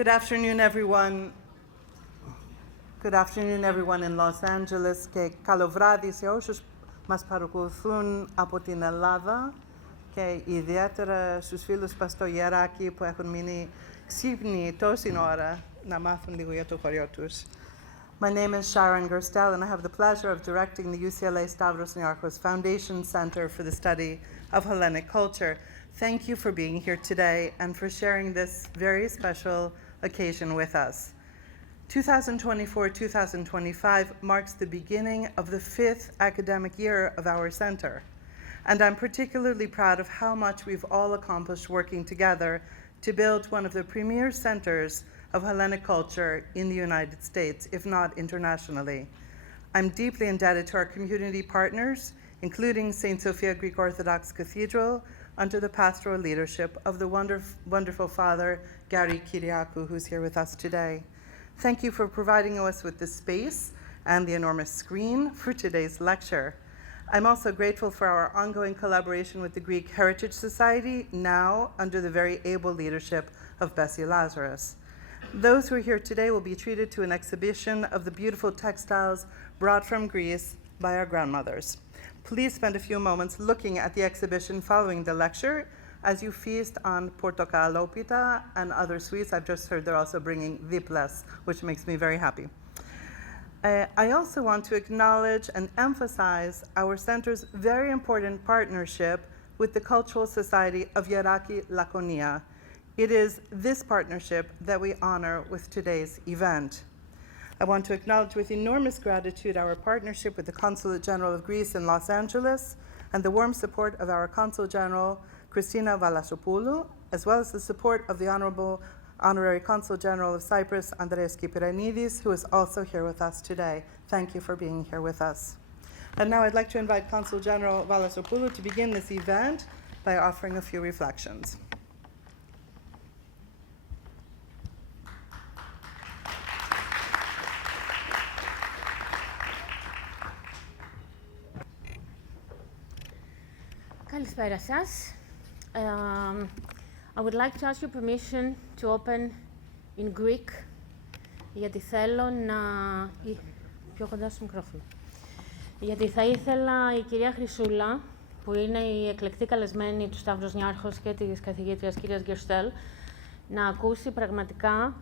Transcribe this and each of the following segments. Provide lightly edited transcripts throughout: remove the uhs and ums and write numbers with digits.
Good afternoon, everyone. Good afternoon, everyone in Los Angeles. Και καλό βράδυ σε όσους μας παρακολουθούν από την Ελλάδα και ιδιαίτερα στους φίλους μας στο Ιεράκι που έχουν μείνει ξύπνοι τόση ώρα να μάθουν λίγο για το χωριό τους. My name is Sharon Gerstel, and I have the pleasure of directing the UCLA Stavros Niarchos Foundation Center for the Study of Hellenic Culture. Thank you for being here today and for sharing this very special occasion with us. 2024-2025 marks the beginning of the 5th academic year of our center, and I'm particularly proud of how much we've all accomplished working together to build one of the premier centers of Hellenic culture in the United States, if not internationally. I'm deeply indebted to our community partners, including St. Sophia Greek Orthodox Cathedral, under the pastoral leadership of the wonderful Father Gary Kyriakou, who's here with us today. Thank you for providing us with the space and the enormous screen for today's lecture. I'm also grateful for our ongoing collaboration with the Greek Heritage Society, now under the very able leadership of Bessie Lazarus. Those who are here today will be treated to an exhibition of the beautiful textiles brought from Greece by our grandmothers. Please spend a few moments looking at the exhibition following the lecture as you feast on portokalopita and other sweets. I've just heard they're also bringing diplas, which makes me very happy. I also want to acknowledge and emphasize our center's very important partnership with the Cultural Society of Yeraki Laconia. It is this partnership that we honor with today's event. I want to acknowledge with enormous gratitude our partnership with the Consulate General of Greece in Los Angeles and the warm support of our Consul General, Christina Valasopoulou, as well as the support of the Honorable Honorary Consul General of Cyprus, Andreas Kyprianidis, who is also here with us today. Thank you for being here with us. And now I'd like to invite Consul General Valasopoulou to begin this event by offering a few reflections. Καλησπέρα σας. I would like to ask your permission to open in Greek, γιατί θέλω να... πιο κοντά στο μικρόφωνο. Γιατί θα ήθελα η κυρία Χρυσούλα, που είναι η εκλεκτή καλεσμένη του Σταύρος Νιάρχος και της καθηγήτριας κυρίας Γκερστέλ, να ακούσει πραγματικά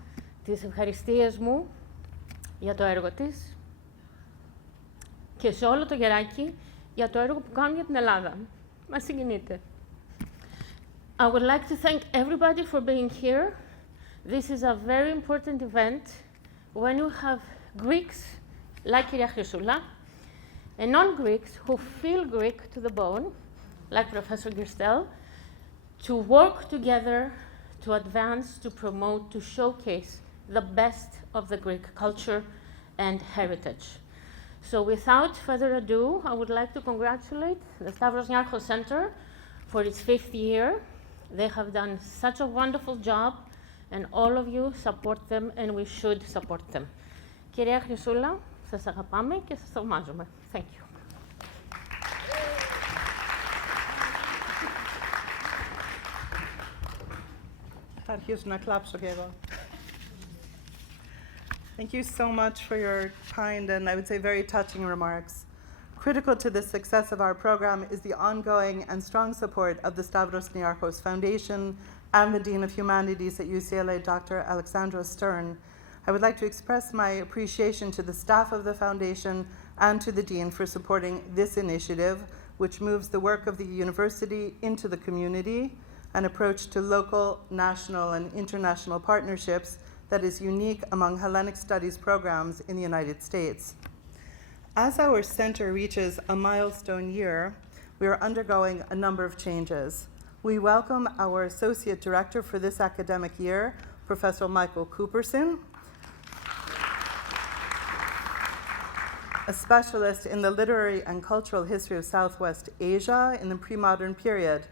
τις ευχαριστίες μου για το έργο της και σε όλο το Γεράκι για το έργο που κάνουν για την Ελλάδα. Μας συγκινείτε. I would like to thank everybody for being here. This is a very important event when you have Greeks like Kyria Chrysoula and non-Greeks who feel Greek to the bone, like Professor Gerstel, to work together to advance, to promote, to showcase the best of the Greek culture and heritage. So without further ado, I would like to congratulate the Stavros Niarchos Center for its 5th year. They have done such a wonderful job, and all of you support them, and we should support them. Κυρία Χρυσούλα, σας αγαπάμε και σας θαυμάζουμε. Thank you. Θα αρχίσω να κλάψω και εγώ. Thank you so much for your kind and I would say very touching remarks. Critical to the success of our program is the ongoing and strong support of the Stavros Niarchos Foundation and the Dean of Humanities at UCLA, Dr. Alexandra Stern. I would like to express my appreciation to the staff of the foundation and to the Dean for supporting this initiative, which moves the work of the university into the community, an approach to local, national, and international partnerships that is unique among Hellenic studies programs in the United States. As our center reaches a milestone year, we are undergoing a number of changes. We welcome our Associate Director for this academic year, Professor Michael Cooperson, a specialist in the literary and cultural history of Southwest Asia in the pre-modern period,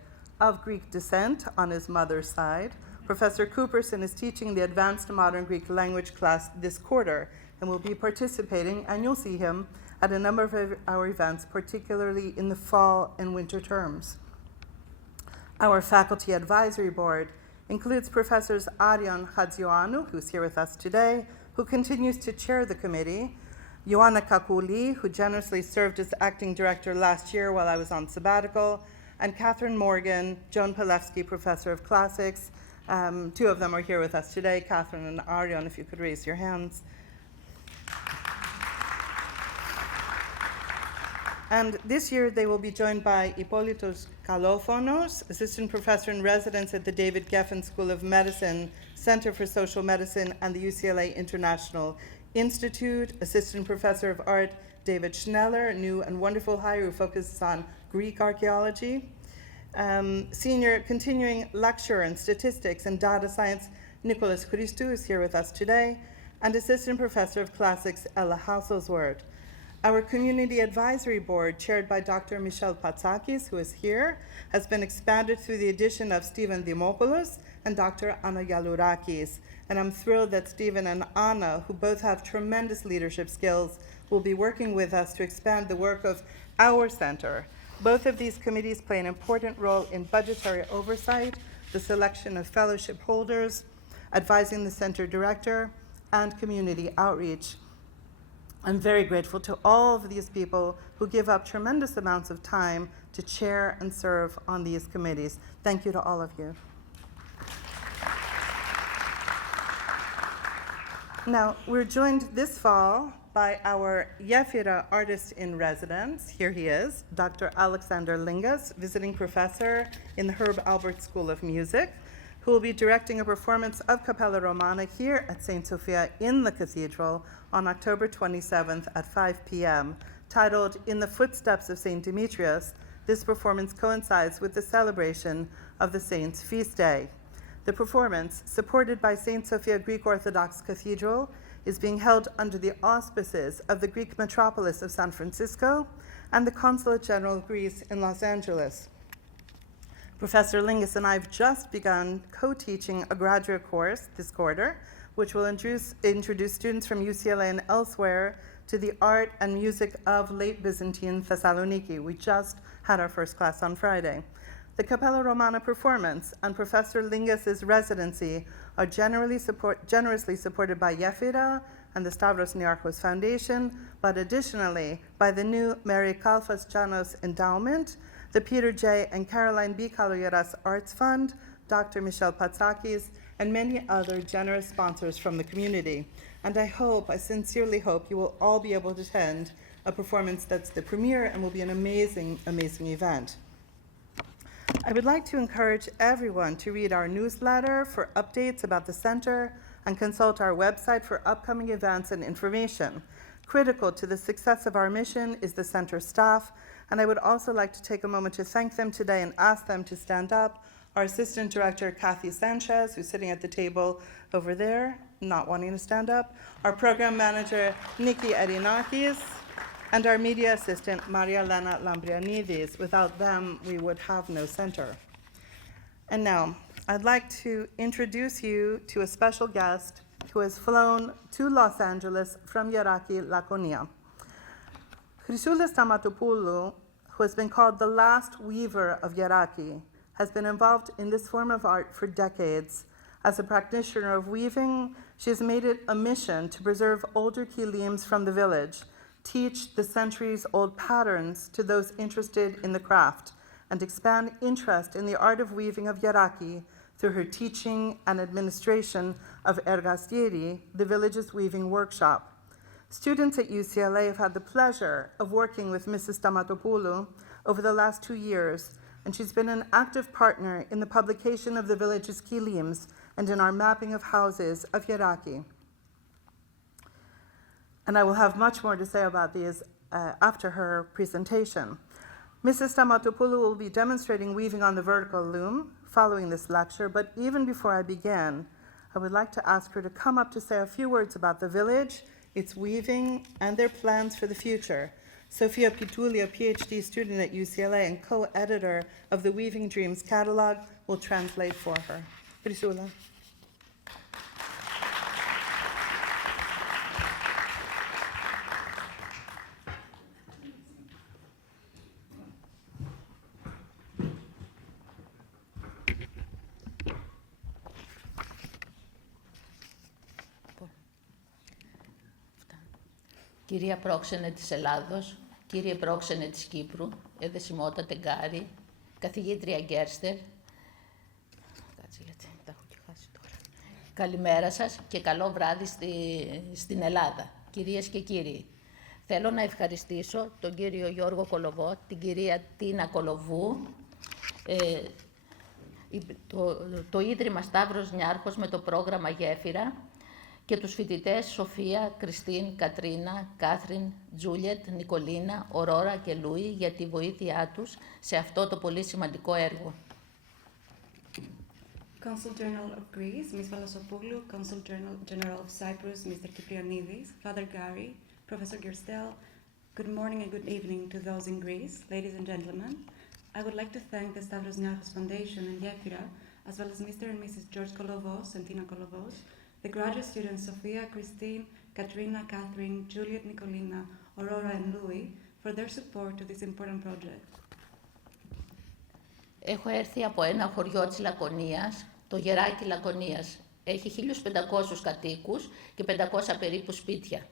of Greek descent on his mother's side. Professor Cooperson is teaching the Advanced Modern Greek Language class this quarter and will be participating, and you'll see him, at a number of our events, particularly in the fall and winter terms. Our Faculty Advisory Board includes Professors Arion Hadzioannou, who's here with us today, who continues to chair the committee, Ioana Kakuli, who generously served as acting director last year while I was on sabbatical, and Catherine Morgan, Joan Palevsky, professor of classics. Two of them are here with us today, Catherine and Arion, if you could raise your hands. And this year they will be joined by Ippolitos Kalophonos, assistant professor in residence at the David Geffen School of Medicine, Center for Social Medicine, and the UCLA International Institute, assistant professor of art David Schneller, new and wonderful hire who focuses on Greek archaeology, senior continuing lecturer in statistics and data science Nicholas Christou is here with us today, and assistant professor of classics Ella Hasselzwerd. Our community advisory board, chaired by Dr. Michel Patsakis, who is here, has been expanded through the addition of Stephen Dimopoulos and Dr. Anna Yalourakis. And I'm thrilled that Stephen and Anna, who both have tremendous leadership skills, will be working with us to expand the work of our center. Both of these committees play an important role in budgetary oversight, the selection of fellowship holders, advising the center director, and community outreach. I'm very grateful to all of these people who give up tremendous amounts of time to chair and serve on these committees. Thank you to all of you. Now, we're joined this fall by our Yefira artist in residence. Here he is, Dr. Alexander Lingas, visiting professor in the Herb Albert School of Music, who will be directing a performance of Capella Romana here at St. Sophia in the Cathedral on October 27th at 5 p.m., titled In the Footsteps of St. Demetrius. This performance coincides with the celebration of the Saint's feast day. The performance, supported by St. Sophia Greek Orthodox Cathedral, is being held under the auspices of the Greek metropolis of San Francisco and the Consulate General of Greece in Los Angeles. Professor Lingas and I have just begun co-teaching a graduate course this quarter, which will introduce students from UCLA and elsewhere to the art and music of late Byzantine Thessaloniki. We just had our first class on Friday. The Capella Romana performance and Professor Lingas's residency are generously supported by Yefira and the Stavros Niarchos Foundation, but additionally by the new Mary Kalfas Janos Endowment, the Peter J. and Caroline B. Kaloyeras Arts Fund, Dr. Michel Patsakis, and many other generous sponsors from the community. And I sincerely hope you will all be able to attend a performance that's the premiere and will be an amazing, amazing event. I would like to encourage everyone to read our newsletter for updates about the center and consult our website for upcoming events and information. Critical to the success of our mission is the center staff, and I would also like to take a moment to thank them today and ask them to stand up. Our Assistant Director, Kathy Sanchez, who's sitting at the table over there, not wanting to stand up. Our Program Manager, Nikki Erinakis, and our Media Assistant, Maria Elena Lambrianidis. Without them, we would have no center. And now, I'd like to introduce you to a special guest who has flown to Los Angeles from Yeraki, Laconia. Chrysoula Stamatopoulou, who has been called the last weaver of Yeraki, has been involved in this form of art for decades. As a practitioner of weaving, she has made it a mission to preserve older kilims from the village, teach the centuries-old patterns to those interested in the craft, and expand interest in the art of weaving of Yeraki through her teaching and administration of Ergastieri, the village's weaving workshop. Students at UCLA have had the pleasure of working with Mrs. Stamatopoulou over the last 2 years, and she's been an active partner in the publication of the village's kilims and in our mapping of houses of Yeraki. And I will have much more to say about these after her presentation. Mrs. Stamatopoulou will be demonstrating weaving on the vertical loom following this lecture, but even before I begin, I would like to ask her to come up to say a few words about the village, its weaving, and their plans for the future. Sofia Pituli, a PhD student at UCLA and co-editor of the Weaving Dreams catalog, will translate for her. Chrysoula. κυρία πρόξενε της Ελλάδος, κύριε πρόξενε της Κύπρου, εδεσιμότατε Γκάρη, καθηγήτρια Γκέρστερ. Κάτσε γιατί τα έχω και χάσει τώρα. Καλημέρα σας και καλό βράδυ στην Ελλάδα, κυρίες και κύριοι. Θέλω να ευχαριστήσω τον κύριο Γιώργο Κολοβό, την κυρία Τίνα Κολοβού, το Ίδρυμα Σταύρος Νιάρχος με το πρόγραμμα Γέφυρα και τους φοιτητές Σοφία, Κριστίν, Κατρίνα, Κάθριν, Τζούλιετ, Νικολίνα, Ορόρα και Λούι για τη βοήθειά τους σε αυτό το πολύ σημαντικό έργο. Consul General of Greece, Ms. Valasopoulou, Consul General of Cyprus, Mr. Kyprianidis, Father Gary, Professor Gerstel, good morning and good evening to those in Greece, ladies and gentlemen. I would like to thank the Stavros Niarchos Foundation and Gefira, as well as Mr. and Mrs. George Kolovos and Tina Kolovos, the graduate students Sofia, Christine, Katrina, Catherine, Juliet, Nicolina, Aurora and Louis for their support to this important project. Έχω έρθει από ένα χωριό της Λακωνίας, το Γεράκι Λακωνίας. Έχει 1.500 κατοίκους και 500 περίπου σπίτια.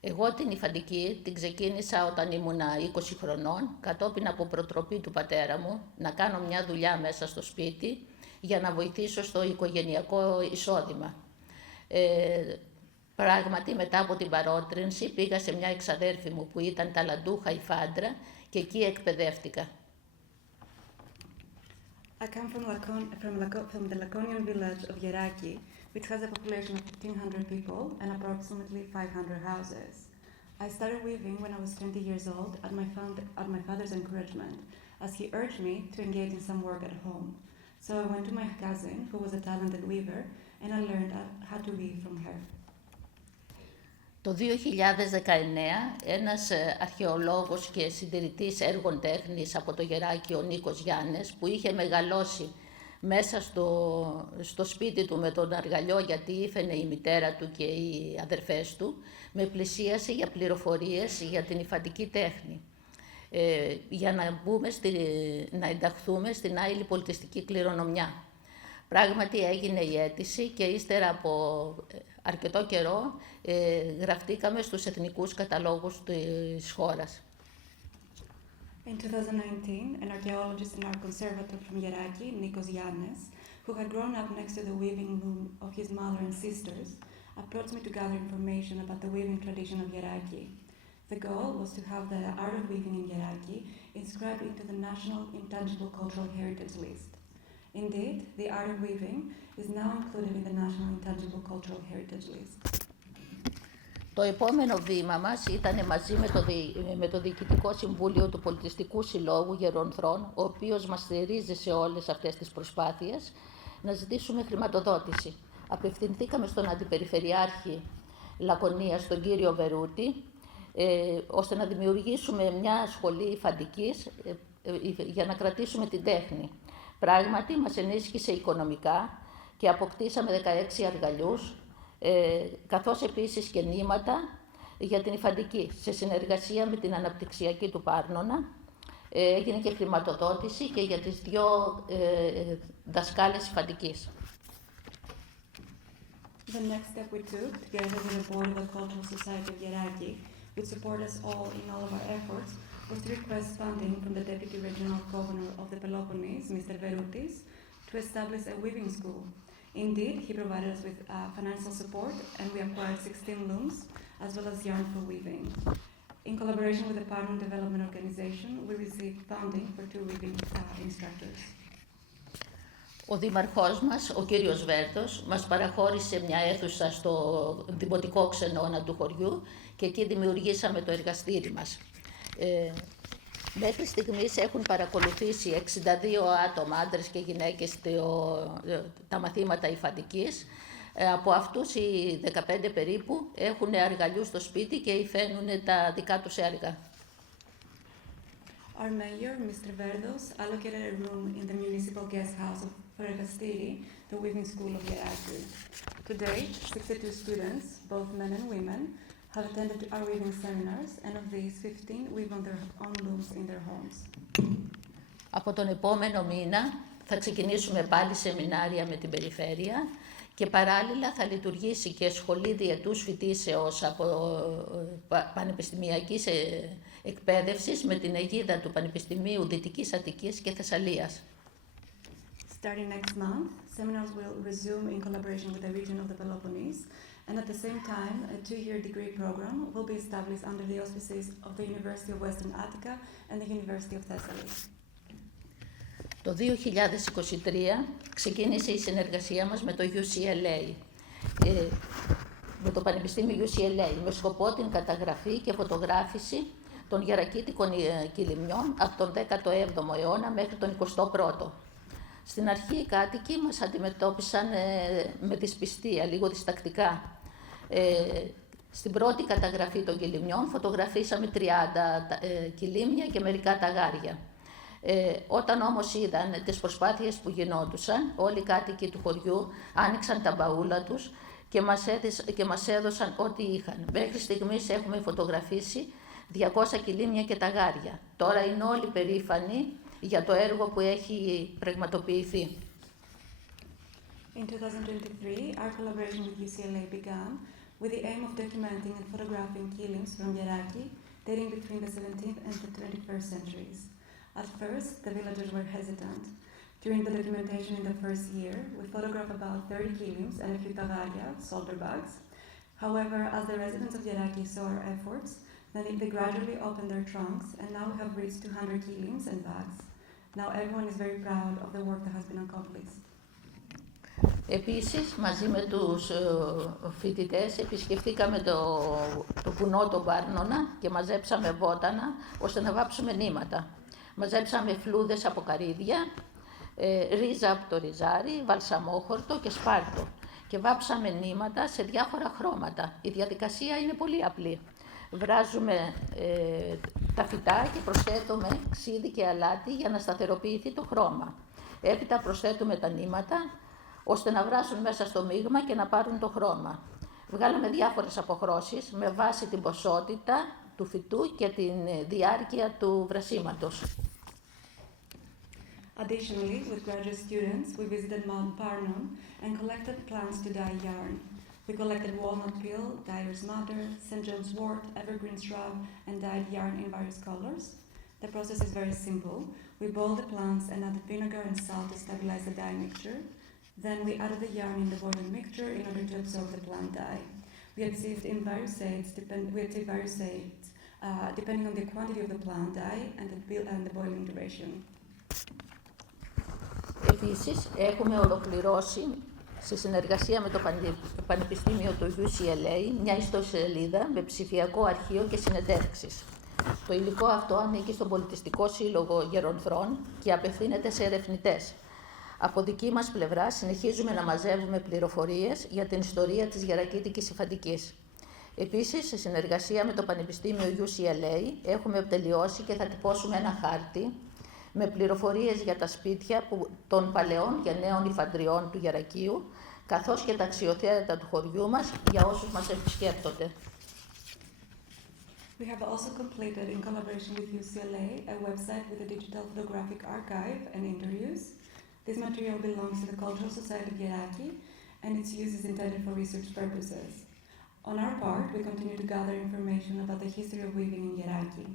Εγώ την υφαντική την ξεκίνησα όταν ήμουνα 20 χρονών, κατόπιν από προτροπή του πατέρα μου, να κάνω μια δουλειά μέσα στο σπίτι για να βοηθήσω στο οικογενειακό εισόδημα. Πράγματι, μετά από την παρότρινση, πήγα σε μια εξαδέρφη μου που ήταν ταλαντούχα υφάντρα και εκεί εκπαιδεύτηκα. I come from the Laconian village of Yeraki, which has a population of 1,500 people and approximately 500 houses. I started weaving when I was 20 years old at my father's encouragement, as he urged me to engage in some work at home. So I went to my cousin, who was a talented weaver, and I learned how to weave from her. Το 2019, ένας αρχαιολόγος και συντηρητής έργων τέχνης από το Γεράκι, ο Νίκος Γιάννης, που είχε μεγαλώσει μέσα στο σπίτι του με τον αργαλιό, γιατί ήφαινε η μητέρα του και οι αδερφές του, με πλησίασε για πληροφορίες για την υφαντική τέχνη, για να ενταχθούμε στην άειλη πολιτιστική κληρονομιά. Πράγματι έγινε η αίτηση και ύστερα από αρκετό καιρό γραφτήκαμε στους εθνικούς καταλόγους της χώρας. In 2019, an archaeologist in our conservator from Yeraki, Nikos Yannis, who had grown up next to the weaving loom of his mother and sisters, approached me to gather information about the weaving tradition of Yeraki. The goal was to have the art of weaving in Yeraki inscribed into the National Intangible Cultural Heritage List. Indeed, the art of weaving is now included in the National Intangible Cultural Heritage List. Το επόμενο βήμα μας ήταν μαζί με το Διοικητικό Συμβούλιο του Πολιτιστικού Συλλόγου Γερονθρών, ο οποίος μας στηρίζει σε όλες αυτές τις προσπάθειες, να ζητήσουμε χρηματοδότηση. Απευθυνθήκαμε στον Αντιπεριφερειάρχη Λακωνίας, τον κύριο Βερούτη, ώστε να δημιουργήσουμε μια σχολή υφαντικής για να κρατήσουμε την τέχνη. Πράγματι, μας ενίσχυσε οικονομικά και αποκτήσαμε 16 αργαλιούς, καθώς επίσης και νήματα για την υφαντική. Σε συνεργασία με την αναπτυξιακή του Πάρνονα, έγινε και χρηματοδότηση και για τις 2 δασκάλες υφαντικής. The next step we took, together with the board of the Cultural Society of Yeraki, which support us all in all of our efforts, was to request funding from the Deputy Regional Governor of the Peloponnese, Mr. Veroutis, to establish a weaving school. Indeed, he provided us with financial support, and we acquired 16 looms, as well as yarn for weaving. In collaboration with the Parnon Development Organization, we received funding for 2 weaving instructors. Ο δήμαρχός μας, ο κύριος Βέρτος, μας παραχώρησε μια αίθουσα στο δημοτικό ξενώνα του χωριού και εκεί δημιουργήσαμε το εργαστήρι μας. Μέχρι στιγμής έχουν παρακολουθήσει 62 άτομα, άντρες και γυναίκες, τα μαθήματα υφαντικής. Από αυτούς οι 15 περίπου έχουν αργαλιούς στο σπίτι και υφαίνουν τα δικά τους έργα. Our mayor, Mr. Verdos, allocated a room in the municipal guest house for Ergastiri, the weaving school of Yeraki. To date, 62 students, both men and women, have attended our weaving seminars, and of these, 15 weave on their own looms in their homes. Από τον επόμενο μήνα θα ξεκινήσουμε πάλι σεμινάρια με την περιφέρεια Και παράλληλα θα λειτουργήσει και σχολή διετούς φοιτήσεως από πανεπιστημιακής εκπαίδευσης με την αιγίδα του Πανεπιστημίου Δυτικής Αττικής και Θεσσαλίας. Starting next month, seminars will resume in collaboration with the region of the Peloponnese, and at the same time, a 2-year degree program will be established under the auspices of the University of Western Attica and the University of Thessaly. Το 2023 ξεκίνησε η συνεργασία μας με το UCLA, με το Πανεπιστήμιο UCLA, με σκοπό την καταγραφή και φωτογράφηση των γερακίτικων κιλιμιών από τον 17ο αιώνα μέχρι τον 21ο. Στην αρχή οι κάτοικοι μας αντιμετώπισαν με δυσπιστία, λίγο διστακτικά. Στην πρώτη καταγραφή των κιλιμιών φωτογραφίσαμε 30 κιλίμια και μερικά ταγάρια. Όταν όμως είδαν τις προσπάθειες που γινόντουσαν, όλοι οι κάτοικοι του χωριού άνοιξαν τα μπαούλα τους και μας έδωσαν ό,τι είχαν. Μέχρι στιγμής έχουμε φωτογραφίσει 200 κιλίμια και ταγάρια. Τώρα είναι όλοι περήφανοι για το έργο που έχει πραγματοποιηθεί. In 2023, our collaboration with UCLA began with the aim of documenting and photographing killings from Yeraki dating between the 17th and the 21st centuries. At first, the villagers were hesitant. During the documentation in the first year, we photographed about 30 killings and a few tagaria, solder bags. However, as the residents of Yeraki saw our efforts, then they gradually opened their trunks, and now we have reached 200 killings and bags. Now everyone is very proud of the work that has been accomplished. Επίσης, μαζί με τους φοιτητές επισκεφτήκαμε το βουνό των Βάρνονα και μαζέψαμε βότανα ώστε να βάψουμε νήματα. Μαζέψαμε φλούδες από καρύδια, ρίζα από το ριζάρι, βαλσαμόχορτο και σπάρτο και βάψαμε νήματα σε διάφορα χρώματα. Η διαδικασία είναι πολύ απλή. Βράζουμε τα φυτά και προσθέτουμε ξύδι και αλάτι για να σταθεροποιηθεί το χρώμα. Έπειτα προσθέτουμε τα νήματα ώστε να βράσουν μέσα στο μείγμα και να πάρουν το χρώμα. Βγάλαμε διάφορες αποχρώσεις με βάση την ποσότητα του φυτού και την διάρκεια του βρασίματος. Additionally, with graduate students, we visited Mount Parnon and collected plants to dye yarn. We collected walnut peel, dyer's madder, St. John's wort, evergreen shrub, and dyed yarn in various colors. The process is very simple. We boil the plants and add vinegar and salt to stabilize the dye mixture. Then we added the yarn in the boiling mixture in order to absorb the plant dye. We achieved various shades depending on the quantity of the plant dye and the boiling duration. Επίσης, έχουμε ολοκληρώσει σε συνεργασία με το Πανεπιστήμιο του UCLA μια ιστοσελίδα με ψηφιακό αρχείο και συνεντεύξεις. Το υλικό αυτό ανήκει στον Πολιτιστικό Σύλλογο Γερονθρών και απευθύνεται σε ερευνητές. Από δική μας πλευρά συνεχίζουμε να μαζεύουμε πληροφορίες για την ιστορία της γερακίτικης υφαντικής. Επίσης, σε συνεργασία με το Πανεπιστήμιο UCLA έχουμε τελειώσει και θα τυπώσουμε ένα χάρτη με πληροφορίες για τα σπίτια των παλαιών και νέων υφαντριών του Γερακείου, καθώς και τα αξιοθέατα του χωριού μας για όσους μας επισκέπτονται. We have also completed, in collaboration with UCLA, a website with a digital photographic archive and interviews. This material belongs to the Cultural Society of Yeraki, and its use is intended for research purposes. On our part, we continue to gather information about the history of weaving in Yeraki.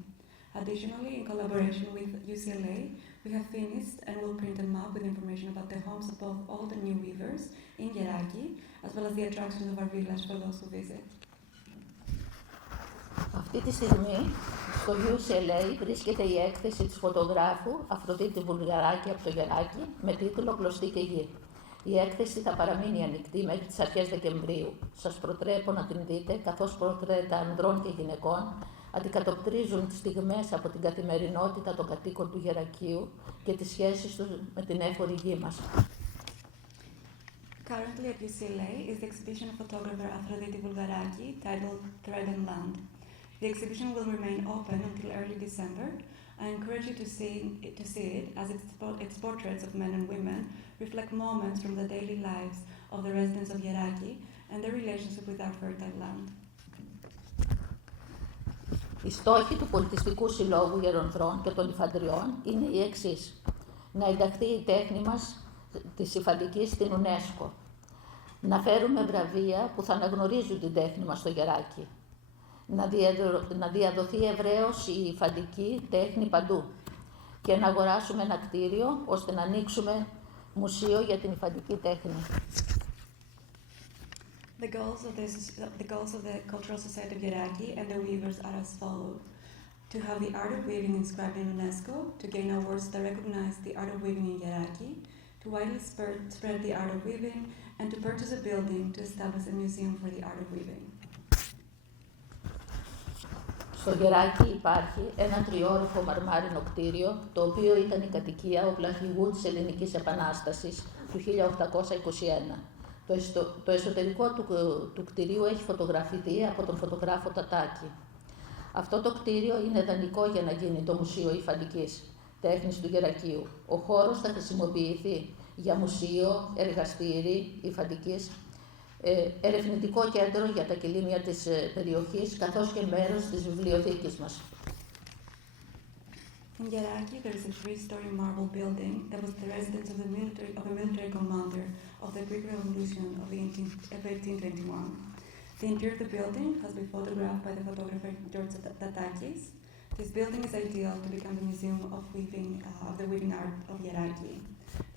Additionally, in collaboration with UCLA, we have finished and will print a map with information about the homes of both old and new weavers in Yeraki, as well as the attractions of our village for those who visit. Αυτή τη στιγμή στο UCLA βρίσκεται η έκθεση της φωτογράφου Αφροδίτη Βουλγαράκη από το Γεράκι με τίτλο «Κλωστή και γη». Η έκθεση θα παραμείνει ανοιχτή μέχρι τις αρχές Δεκεμβρίου. Σας προτρέπω να την δείτε, καθώς πορτρέτα ανδρών και γυναικών αντικατοπτρίζουν τις στιγμές από την καθημερινότητα των κατοίκων του Γερακείου και τις σχέσεις τους με την έφορη γη μας. Currently at UCLA is the exhibition of photographer Afroditi Vulgaraki titled Thread and Land. The exhibition will remain open until early December. I encourage you to see it as its portraits of men and women reflect moments from the daily lives of the residents of Yeraki and their relationship with our fertile land. Οι στόχοι του Πολιτιστικού Συλλόγου Γερονθρών και των Υφαντριών είναι οι εξής. Να ενταχθεί η τέχνη μας της υφαντικής στην UNESCO. Να φέρουμε βραβεία που θα αναγνωρίζουν την τέχνη μας στο Γεράκι. Να διαδοθεί ευρέως η υφαντική τέχνη παντού. Και να αγοράσουμε ένα κτίριο ώστε να ανοίξουμε μουσείο για την υφαντική τέχνη. The goals of the Cultural Society of Yeraki and the weavers are as follows. To have the art of weaving inscribed in UNESCO, to gain awards that recognize the art of weaving in Yeraki, to widely spread the art of weaving, and to purchase a building to establish a museum for the art of weaving. Στο Γεράκι υπάρχει ένα τριόροφο μαρμάρινο κτίριο, το οποίο ήταν η κατοικία οπλαρχηγού της Ελληνικής Επανάστασης του 1821. Το εσωτερικό του κτηρίου έχει φωτογραφηθεί από τον φωτογράφο Τατάκη. Αυτό το κτίριο είναι ιδανικό για να γίνει το Μουσείο Υφαντικής Τέχνης του Γερακείου. Ο χώρος θα χρησιμοποιηθεί για μουσείο, εργαστήρι υφαντικής, ερευνητικό κέντρο για τα κηλίμια της περιοχής, καθώς και μέρος της βιβλιοθήκης μας. In Yeraki, there is a three-story marble building that was the residence of a military commander of the Greek Revolution of 1821. The interior of the building has been photographed by the photographer George Tatakis. This building is ideal to become the museum of the weaving art of Yeraki.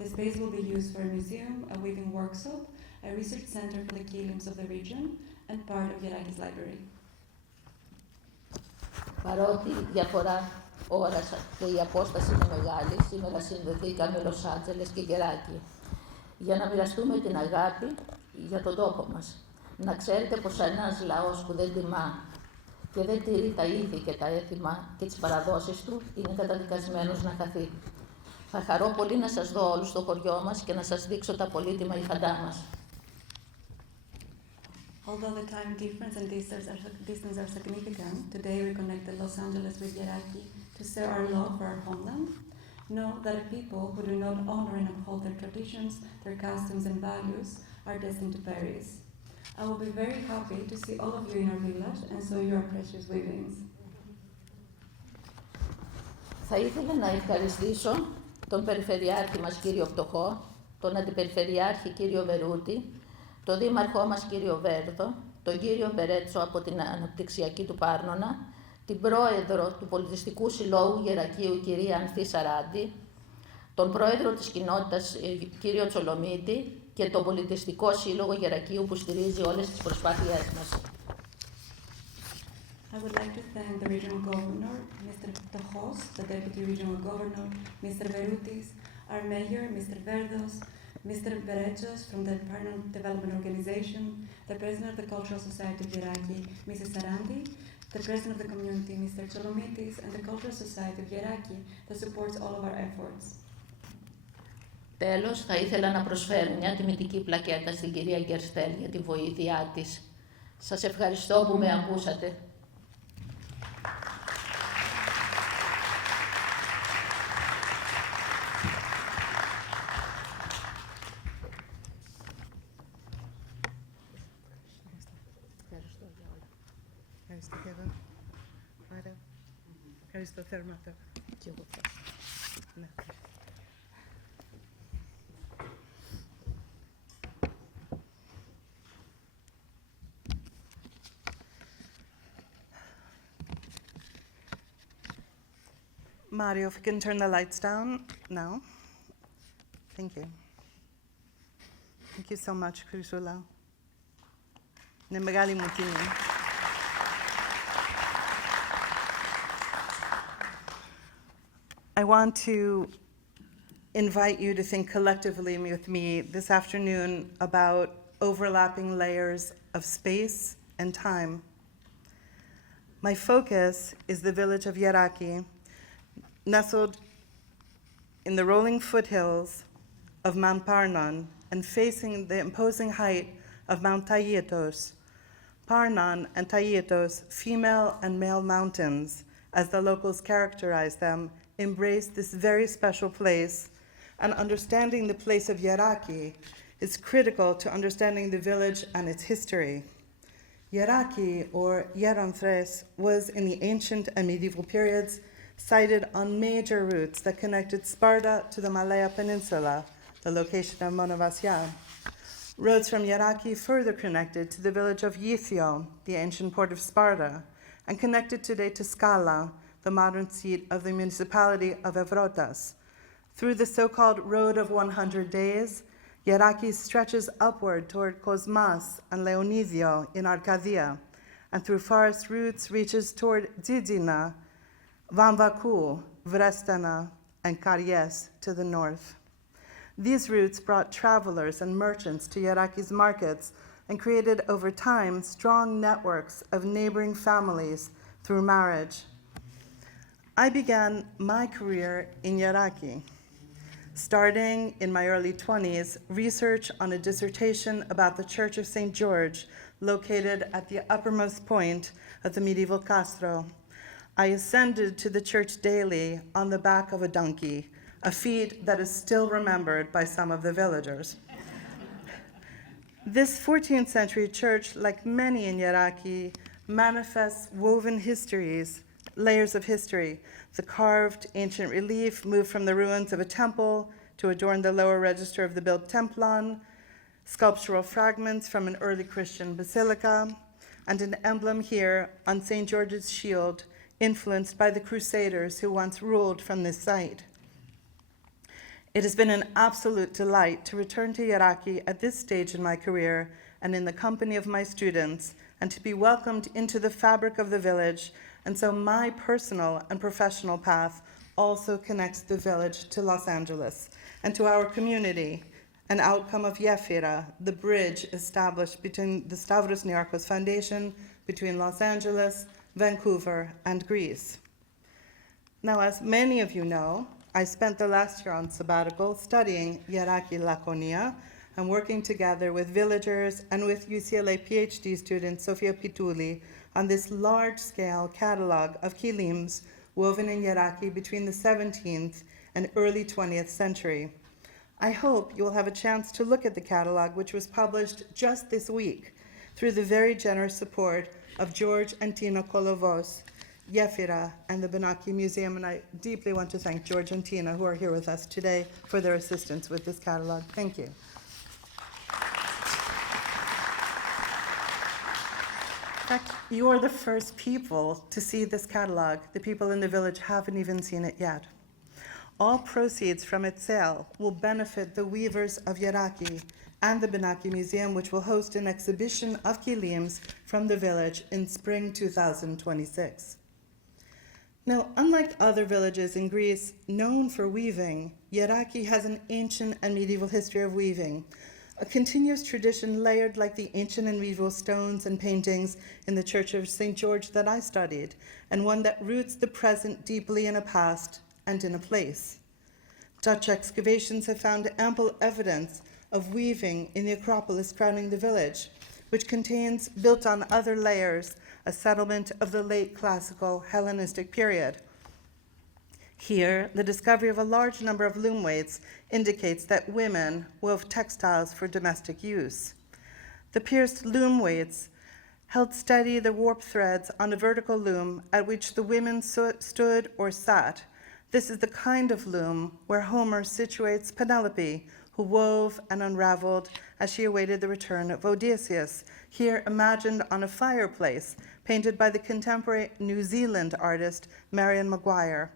The space will be used for a museum, a weaving workshop, a research center for the kilims of the region, and part of Yeraki's library. Παρότι η διαφορά ώρας και η απόσταση είναι μεγάλη, σήμερα συνδεθήκαμε Λος Άντζελες και Γεράκι για να μοιραστούμε την αγάπη για τον τόπο μας. Να ξέρετε πως ένας λαός που δεν τιμά και δεν τηρεί τα ήθη και τα έθιμα και τις παραδόσεις του είναι καταδικασμένος να χαθεί. Θα χαρώ πολύ να σας δω όλους στο χωριό μας και να σας δείξω τα πολύτιμα υφαντά μας. Although the time difference and distance are significant, today we connect Los Angeles with Yeraki to share our love for our homeland. Know that a people who do not honor and uphold their traditions, their customs and values are destined to perish. I will be very happy to see all of you in our village and show you our precious weavings. Θα ήθελα να ευχαριστήσω τον Περιφερειάρχη μας κύριο Πτωχό, τον Αντιπεριφερειάρχη κύριο Βερούτη, τον Δήμαρχό μας κύριο Βέρδο, τον κύριο Μπερέτσο από την Αναπτυξιακή του Πάρνονα, την Πρόεδρο του Πολιτιστικού Συλλόγου Γερακείου κυρία Ανθή Σαράντη, τον Πρόεδρο της Κοινότητας κύριο Τσολομίτη και τον Πολιτιστικό Σύλλογο Γερακείου που στηρίζει όλες τις προσπάθειές μας. I would like to thank the Regional Governor, Mr. Ptochos, the Deputy Regional Governor, Mr. Veroutis, our Mayor, Mr. Verdos, Mr. Berechos from the Partner Development Organization, the President of the Cultural Society of Yeraki, Mrs. Sarandi, the President of the Community, Mr. Cholomitis, and the Cultural Society of Yeraki that supports all of our efforts. Τέλος, θα ήθελα να προσφέρω μια τιμητική πλακέτα στην κυρία Γκερστέλ για τη βοήθειά της. Σας ευχαριστώ που με ακούσατε. Ευχαριστώ και εγώ. Άρα, ευχαριστώ θερμά. Και εγώ Ναι. Mario, if you can turn the lights down now. Thank you. Thank you so much, Crisula. Είναι μεγάλη μου τιμή. I want to invite you to think collectively with me this afternoon about overlapping layers of space and time. My focus is the village of Yeraki, nestled in the rolling foothills of Mount Parnan and facing the imposing height of Mount Taietos. Parnan and Taietos, female and male mountains, as the locals characterize them, embrace this very special place, and understanding the place of Yeraki is critical to understanding the village and its history. Yeraki, or Yeranthres, was in the ancient and medieval periods sited on major routes that connected Sparta to the Malaya Peninsula, the location of Monovasia. Roads from Yaraki further connected to the village of Yithio, the ancient port of Sparta, and connected today to Skala, the modern seat of the municipality of Evrotas. Through the so-called Road of 100 Days, Yaraki stretches upward toward Kosmas and Leonidio in Arcadia, and through forest routes reaches toward Dzidzina, Vamvakou, Vrestana, and Karies to the north. These routes brought travelers and merchants to Yaraki's markets and created over time strong networks of neighboring families through marriage. I began my career in Yaraki, starting in my early 20s, research on a dissertation about the Church of St. George, located at the uppermost point of the medieval Castro. I ascended to the church daily on the back of a donkey, a feat that is still remembered by some of the villagers. This 14th century church, like many in Yaraki, manifests woven layers of history. The carved ancient relief moved from the ruins of a temple to adorn the lower register of the built templon, sculptural fragments from an early Christian basilica, and an emblem here on St. George's shield, influenced by the Crusaders who once ruled from this site. It has been an absolute delight to return to Yaraki at this stage in my career and in the company of my students, and to be welcomed into the fabric of the village. And so my personal and professional path also connects the village to Los Angeles and to our community, an outcome of Yefira, the bridge established between the Stavros Niarchos Foundation between Los Angeles, Vancouver, and Greece. Now, as many of you know, I spent the last year on sabbatical studying Yaraki Laconia and working together with villagers and with UCLA PhD student Sofia Pituli on this large-scale catalog of kilims woven in Yaraki between the 17th and early 20th century. I hope you will have a chance to look at the catalog, which was published just this week through the very generous support of George and Tina Kolovos, Yefira, and the Benaki Museum, and I deeply want to thank George and Tina, who are here with us today, for their assistance with this catalog. Thank you. In fact, you are the first people to see this catalog. The people in the village haven't even seen it yet. All proceeds from its sale will benefit the weavers of Yaraki and the Benaki Museum, which will host an exhibition of kilims from the village in spring 2026. Now, unlike other villages in Greece known for weaving, Yaraki has an ancient and medieval history of weaving, a continuous tradition layered like the ancient and medieval stones and paintings in the Church of St. George that I studied, and one that roots the present deeply in a past and in a place. Dutch excavations have found ample evidence of weaving in the Acropolis crowning the village, which contains, built on other layers, a settlement of the late classical Hellenistic period. Here, the discovery of a large number of loom weights indicates that women wove textiles for domestic use. The pierced loom weights held steady the warp threads on a vertical loom at which the women stood or sat. This is the kind of loom where Homer situates Penelope, who wove and unraveled as she awaited the return of Odysseus, here imagined on a fireplace painted by the contemporary New Zealand artist Marion Maguire.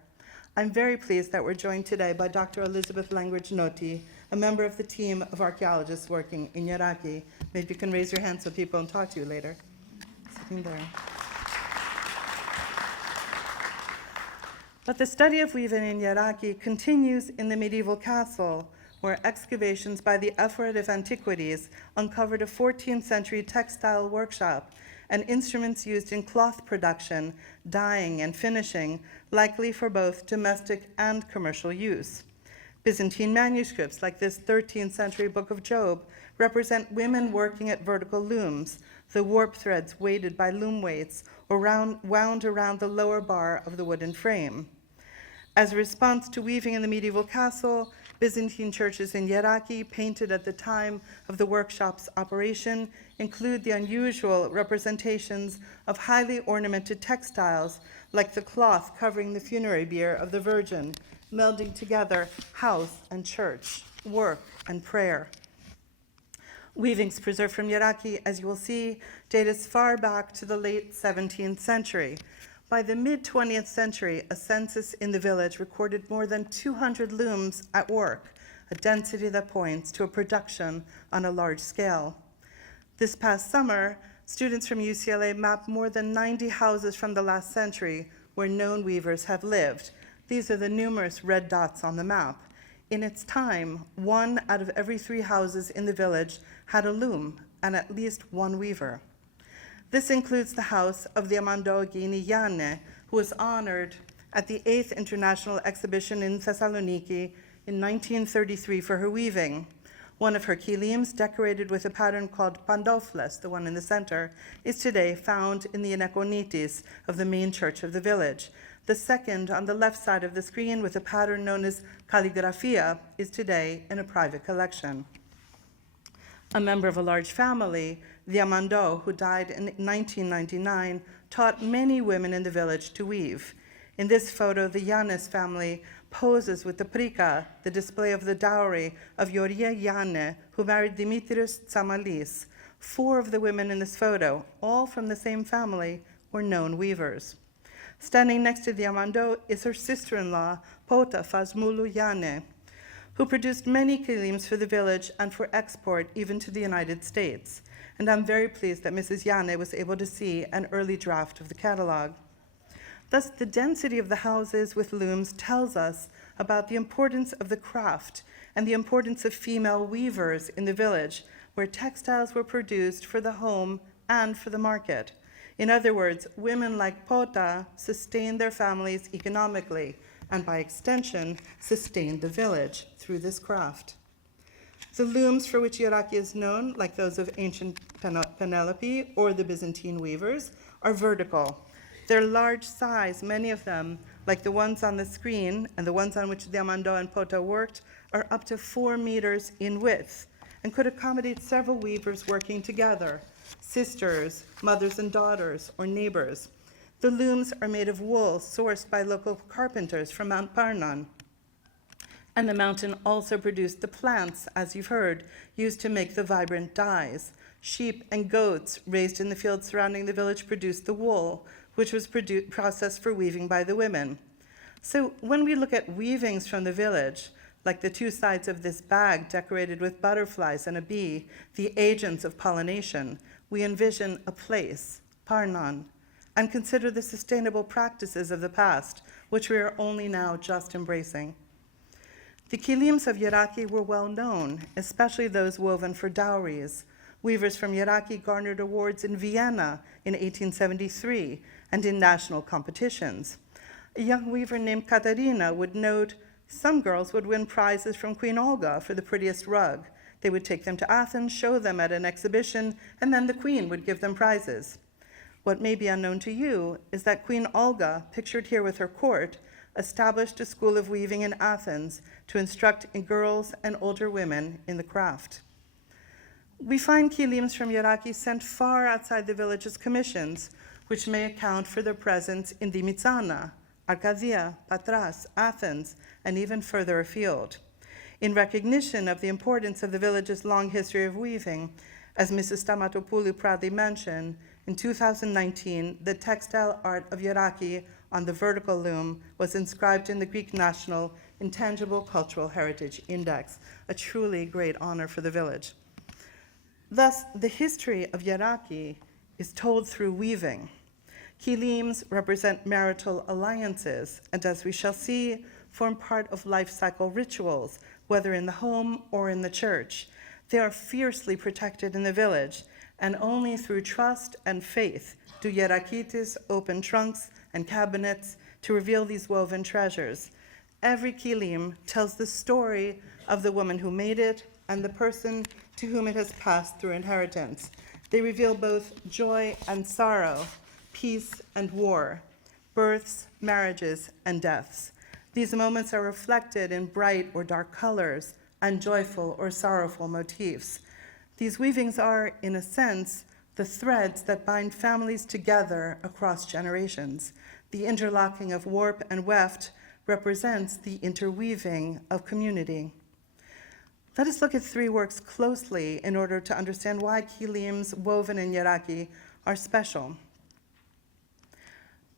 I'm very pleased that we're joined today by Dr. Elizabeth Langridge-Noti, a member of the team of archaeologists working in Yaraki. Maybe you can raise your hand so people can talk to you later. Sitting there. But the study of weaving in Yaraki continues in the medieval castle, where excavations by the Ephoret of Antiquities uncovered a 14th century textile workshop and instruments used in cloth production, dyeing, and finishing, likely for both domestic and commercial use. Byzantine manuscripts, like this 13th century Book of Job, represent women working at vertical looms, the warp threads weighted by loom weights or wound around the lower bar of the wooden frame. As a response to weaving in the medieval castle, Byzantine churches in Yaraki, painted at the time of the workshop's operation, include the unusual representations of highly ornamented textiles, like the cloth covering the funerary bier of the Virgin, melding together house and church, work and prayer. Weavings preserved from Yaraki, as you will see, date as far back to the late 17th century. By the mid-20th century, a census in the village recorded more than 200 looms at work, a density that points to a production on a large scale. This past summer, students from UCLA mapped more than 90 houses from the last century where known weavers have lived. These are the numerous red dots on the map. In its time, 1 out of every 3 houses in the village had a loom and at least one weaver. This includes the house of the Amandogini Yanne, who was honored at the 8th International Exhibition in Thessaloniki in 1933 for her weaving. One of her kilims, decorated with a pattern called pandofles, the one in the center, is today found in the Anakonitis of the main church of the village. The second, on the left side of the screen, with a pattern known as calligraphia, is today in a private collection. A member of a large family, the Amando, who died in 1999, taught many women in the village to weave. In this photo, the Yannes family poses with the prika, the display of the dowry of Yoria Yanne, who married Dimitrios Tsamalis. 4 of the women in this photo, all from the same family, were known weavers. Standing next to the Amando is her sister-in-law, Pota Fazmulu Yanne, who produced many kilims for the village and for export even to the United States. And I'm very pleased that Mrs. Yanne was able to see an early draft of the catalog. Thus, the density of the houses with looms tells us about the importance of the craft and the importance of female weavers in the village, where textiles were produced for the home and for the market. In other words, women like Pota sustained their families economically, and by extension, sustained the village through this craft. The looms for which Yaraki is known, like those of ancient Penelope or the Byzantine weavers, are vertical. Their large size, many of them, like the ones on the screen and the ones on which the Amando and Pota worked, are up to 4 meters in width and could accommodate several weavers working together, sisters, mothers and daughters, or neighbors. The looms are made of wool sourced by local carpenters from Mount Parnon. And the mountain also produced the plants, as you've heard, used to make the vibrant dyes. Sheep and goats raised in the fields surrounding the village produced the wool, which was processed for weaving by the women. So when we look at weavings from the village, like the 2 sides of this bag decorated with butterflies and a bee, the agents of pollination, we envision a place, Parnon, and consider the sustainable practices of the past, which we are only now just embracing. The kilims of Yaraki were well known, especially those woven for dowries. Weavers from Yaraki garnered awards in Vienna in 1873 and in national competitions. A young weaver named Katarina would note some girls would win prizes from Queen Olga for the prettiest rug. They would take them to Athens, show them at an exhibition, and then the queen would give them prizes. What may be unknown to you is that Queen Olga, pictured here with her court, established a school of weaving in Athens to instruct girls and older women in the craft. We find kilims from Yaraki sent far outside the village's commissions, which may account for their presence in Dimitsana, Arcadia, Patras, Athens, and even further afield. In recognition of the importance of the village's long history of weaving, as Mrs. Stamatopoulou proudly mentioned, in 2019, the textile art of Yaraki on the vertical loom was inscribed in the Greek National Intangible Cultural Heritage Index, a truly great honor for the village. Thus, the history of Yaraki is told through weaving. Kilims represent marital alliances, and as we shall see, form part of life cycle rituals, whether in the home or in the church. They are fiercely protected in the village, and only through trust and faith do Yarakites open trunks and cabinets to reveal these woven treasures. Every kilim tells the story of the woman who made it and the person to whom it has passed through inheritance. They reveal both joy and sorrow, peace and war, births, marriages, and deaths. These moments are reflected in bright or dark colors and joyful or sorrowful motifs. These weavings are, in a sense, the threads that bind families together across generations. The interlocking of warp and weft represents the interweaving of community. Let us look at three works closely in order to understand why kilims woven in Yeraki are special.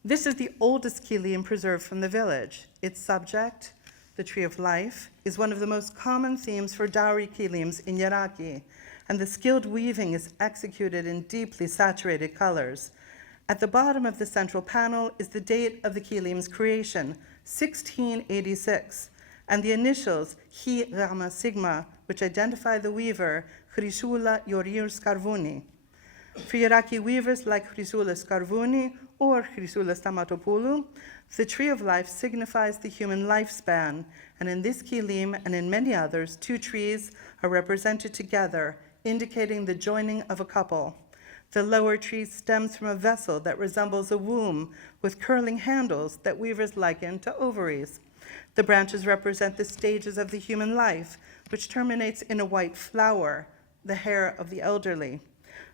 This is the oldest kilim preserved from the village. Its subject, the tree of life, is one of the most common themes for dowry kilims in Yeraki, and the skilled weaving is executed in deeply saturated colors. At the bottom of the central panel is the date of the kilim's creation, 1686, and the initials Chi Rama Sigma, which identify the weaver Chrysoula Ioriou Scarvuni. For Yeraki weavers like Chrysoula Scarvuni or Chrysoula Stamatopoulou, the tree of life signifies the human lifespan, and in this kilim and in many others, two trees are represented together, indicating the joining of a couple. The lower tree stems from a vessel that resembles a womb with curling handles that weavers liken to ovaries. The branches represent the stages of the human life, which terminates in a white flower, the hair of the elderly.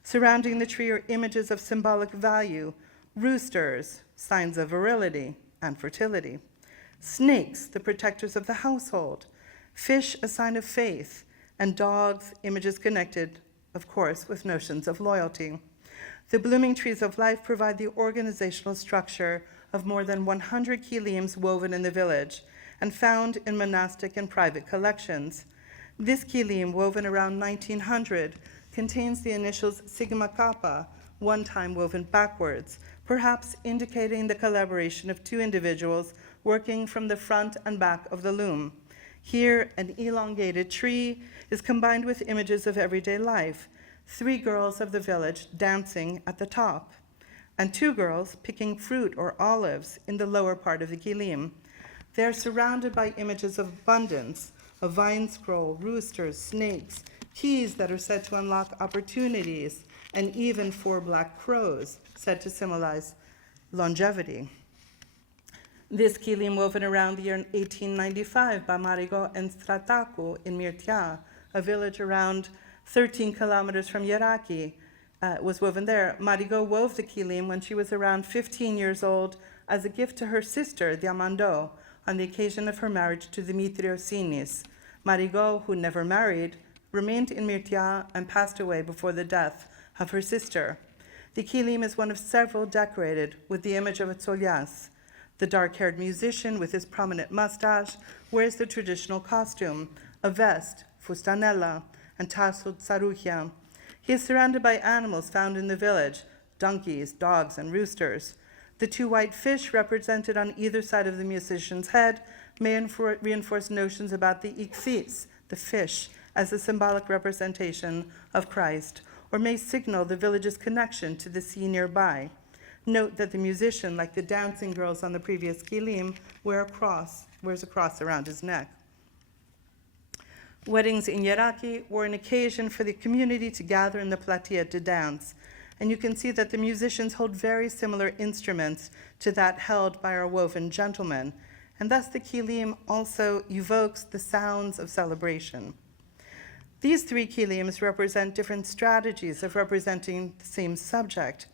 Surrounding the tree are images of symbolic value, roosters, signs of virility and fertility, snakes, the protectors of the household, fish, a sign of faith, and dogs, images connected, of course, with notions of loyalty. The blooming trees of life provide the organizational structure of more than 100 kilims woven in the village and found in monastic and private collections. This kilim, woven around 1900, contains the initials Sigma Kappa, one time woven backwards, perhaps indicating the collaboration of two individuals working from the front and back of the loom. Here, an elongated tree is combined with images of everyday life, 3 girls of the village dancing at the top, and 2 girls picking fruit or olives in the lower part of the kilim. They are surrounded by images of abundance, a vine scroll, roosters, snakes, keys that are said to unlock opportunities, and even 4 black crows, said to symbolize longevity. This kilim, woven around the year 1895 by Marigo and Strataku in Mirtia, a village around 13 kilometers from Yeraki, was woven there. Marigo wove the kilim when she was around 15 years old as a gift to her sister, Diamando, on the occasion of her marriage to Dimitrios Sinis. Marigo, who never married, remained in Mirtia and passed away before the death of her sister. The kilim is one of several decorated with the image of a tsolias. The dark-haired musician with his prominent mustache wears the traditional costume, a vest, fustanella, and tasseled tsarouchia. He is surrounded by animals found in the village, donkeys, dogs, and roosters. The 2 white fish represented on either side of the musician's head may reinforce notions about the ichthys, the fish, as a symbolic representation of Christ, or may signal the village's connection to the sea nearby. Note that the musician, like the dancing girls on the previous kilim, wears a cross around his neck. Weddings in Yeraki were an occasion for the community to gather in the platea to dance, and you can see that the musicians hold very similar instruments to that held by our woven gentlemen, and thus the kilim also evokes the sounds of celebration. These 3 kilims represent different strategies of representing the same subject.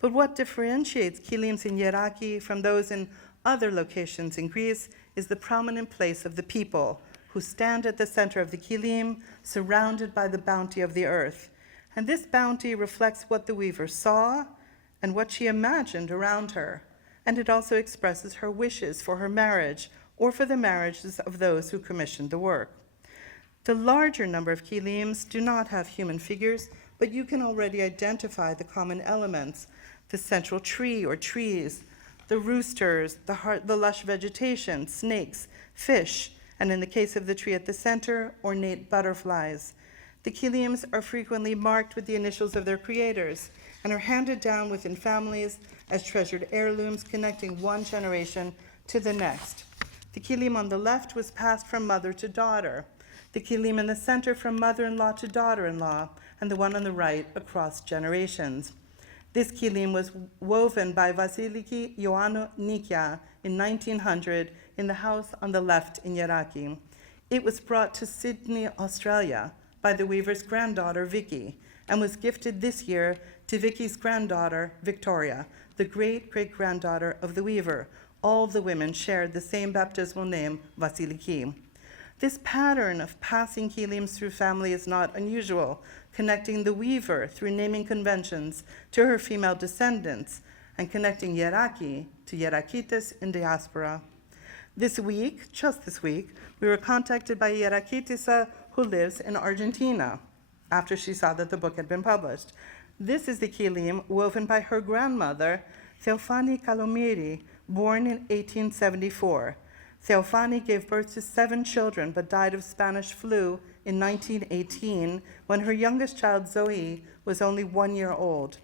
But what differentiates kilims in Yeraki from those in other locations in Greece is the prominent place of the people, who stand at the center of the kilim, surrounded by the bounty of the earth. And this bounty reflects what the weaver saw and what she imagined around her. And it also expresses her wishes for her marriage or for the marriages of those who commissioned the work. The larger number of kilims do not have human figures, but you can already identify the common elements: the central tree or trees, the roosters, the lush vegetation, snakes, fish, and in the case of the tree at the center, ornate butterflies. The kilims are frequently marked with the initials of their creators and are handed down within families as treasured heirlooms connecting one generation to the next. The kilim on the left was passed from mother to daughter, the kilim in the center from mother-in-law to daughter-in-law, and the one on the right across generations. This kilim was woven by Vasiliki Ioannou Nikia in 1900 in the house on the left in Yeraki. It was brought to Sydney, Australia by the weaver's granddaughter, Vicky, and was gifted this year to Vicky's granddaughter, Victoria, the great-great-granddaughter of the weaver. All the women shared the same baptismal name, Vasiliki. This pattern of passing kilims through family is not unusual, connecting the weaver through naming conventions to her female descendants and connecting Yeraki to Yerakites in diaspora. Just this week, we were contacted by a Yerakitisa who lives in Argentina after she saw that the book had been published. This is the kilim woven by her grandmother, Theophani Calomiri, born in 1874. Theophani gave birth to 7 children but died of Spanish flu in 1918 when her youngest child, Zoe, was only 1 year old.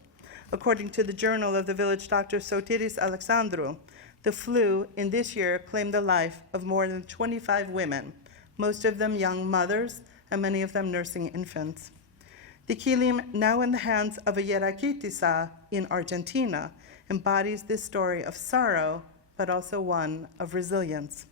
According to the journal of the village doctor Sotiris Alexandrou, the flu in this year claimed the life of more than 25 women, most of them young mothers and many of them nursing infants. The kilim, now in the hands of a Yerakitisa in Argentina, embodies this story of sorrow, but also one of resilience.